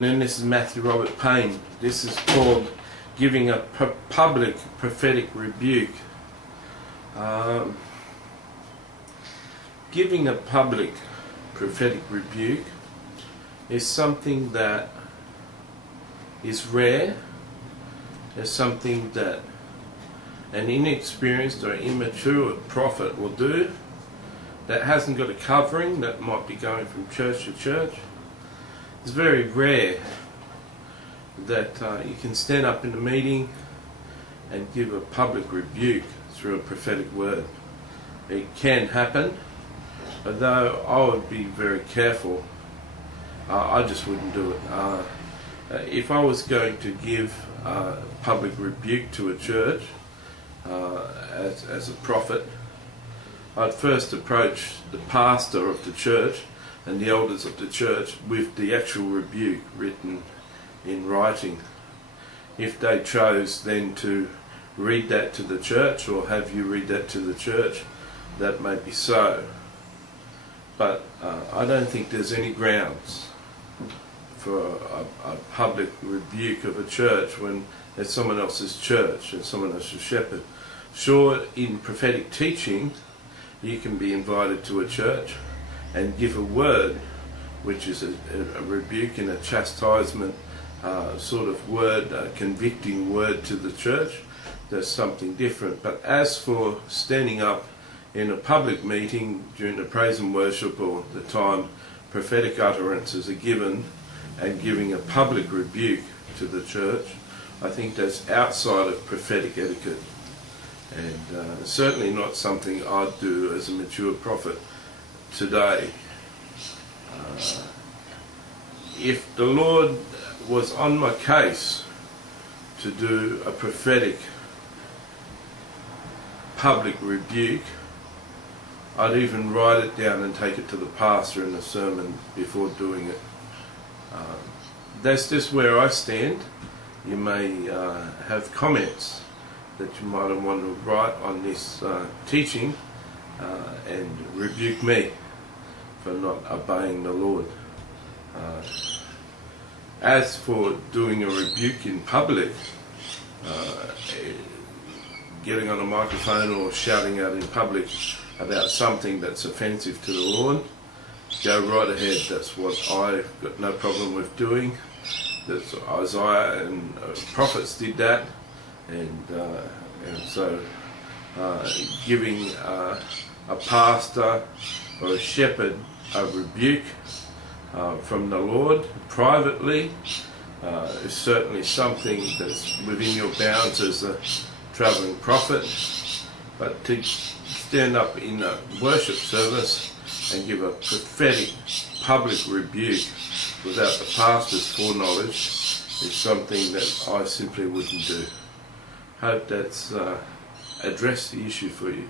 And this is Matthew Robert Payne. This is called giving a public prophetic rebuke. Giving a public prophetic rebuke is something that is rare. It's something that an inexperienced or immature prophet will do that hasn't got a covering, that might be going from church to church. It's very rare that you can stand up in a meeting and give a public rebuke through a prophetic word. It can happen, although I would be very careful. I just wouldn't do it. If I was going to give a public rebuke to a church as a prophet, I'd first approach the pastor of the church and the elders of the church with the actual rebuke written in writing. If they chose then to read that to the church or have you read that to the church, that may be so. But I don't think there's any grounds for a public rebuke of a church when it's someone else's church and someone else's shepherd. Sure, in prophetic teaching you can be invited to a church and give a word which is a rebuke and a chastisement sort of word, a convicting word to the church. That's something different. But as for standing up in a public meeting during the praise and worship or the time prophetic utterances are given and giving a public rebuke to the church, I think that's outside of prophetic etiquette, and certainly not something I'd do as a mature prophet today. If the Lord was on my case to do a prophetic public rebuke, I'd even write it down and take it to the pastor in the sermon before doing it. That's just where I stand. You may have comments that you might want to write on this teaching and rebuke me for not obeying the Lord. As for doing a rebuke in public, getting on a microphone or shouting out in public about something that's offensive to the Lord, go right ahead. That's what I've got no problem with doing. That's Isaiah and prophets did that, and so giving a pastor or a shepherd a rebuke from the Lord privately is certainly something that's within your bounds as a travelling prophet. But to stand up in a worship service and give a prophetic public rebuke without the pastor's foreknowledge is something that I simply wouldn't do. Hope that's addressed the issue for you.